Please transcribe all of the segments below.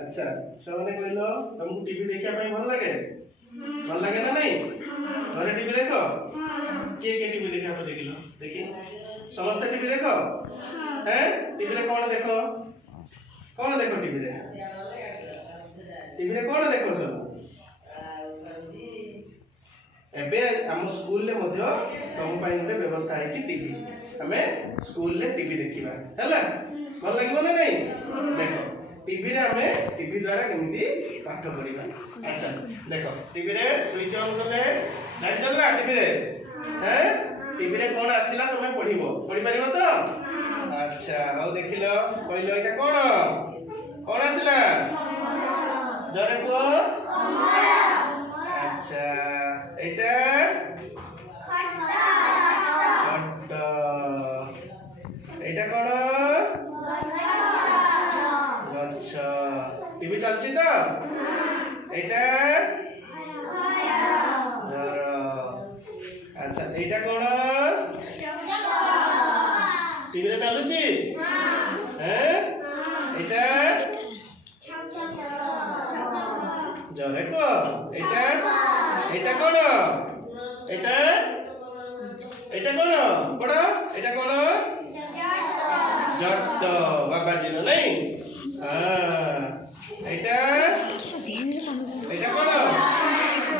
अच्छा सबने कहलो तुमको टीवी देखिया ପାଇଁ ଭଲ ଲାଗେ ନା नहीं घरे टीवी देखो के टीवी देखा तो देखिलो देखी समस्त टीवी देखो हैं टीवी रे कौन देखो टीवी रे कौन देखो सब एबे हम स्कूल ले मध्य तुम ପାଇଁ ଗୋଟେ ବ୍ୟବସ୍ଥା ହେଇଛି टीवी हमें स्कूल ले टीवी देखिबा हैला ଭଲ ଲାଗିବ ना नहीं देखो टीवी रे हमें टीवी द्वारा केमिति पाठ पढिबा अच्छा देखो टीवी रे स्विच ऑन करले लाइट जलला टीवी रे हैं टीवी रे कोन आसीला तुमे पढिबो पढि परिबो तो अच्छा आउ देखिलो कहलो एटा कोन आसीला जरे को अच्छा एटा खट एटा कोन अच्छा टीवी चलची तो एटा अच्छा एटा कोन टीवी रे चलुची हैं एटा जरे को एटा कोन एटा कोन बड़ा एटा कोन जट बाबा जी न नहीं एटा कोन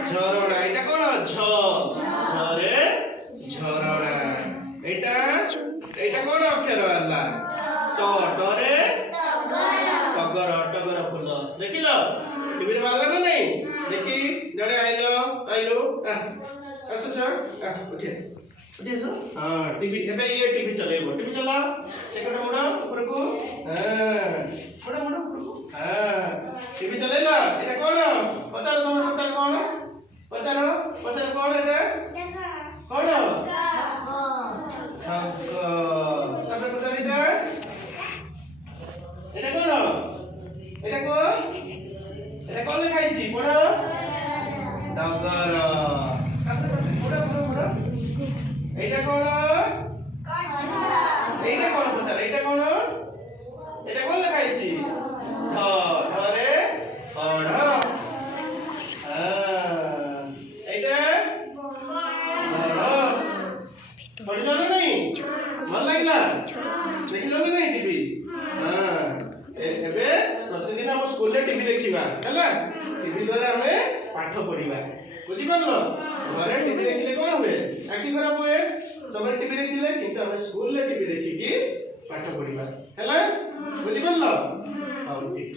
झरणा एटा कोन झरे झरणा एटा कोन अक्षर हल्ला टरे टगर फूल देखिलो टीवी रे वाला ना नहीं देखी जड़े आइलो आसो उठे सो हां टीवी एबे ये टीवी चलेबो टीवी चला सेकंड मोड ऊपर को हां मोड हां टीवी चलेला एटा कोन पचार कोन पचार कोन एटा कोन तबे पचार एटा कोन लिखाई छी पढ़ो डगर एटा कोन पचार एटा कोन लिखाई छी धरे पढ़ एटा पढ़िलो ना नहीं मन लागला देखिलो ना नहीं टीवी हां एबे प्रतिदिन हम स्कूल ले टीवी देखिबा हैला टीवी द्वारा हमें पाठ पढिबा बुझि परलो घरे टीवी देखिले कोन हुए आखि खराब हुए सब टीवी देखिले किंतु हम स्कूल ले टीवी देखि की पाठ पढिबा हैला बुझि परलो हां ठीक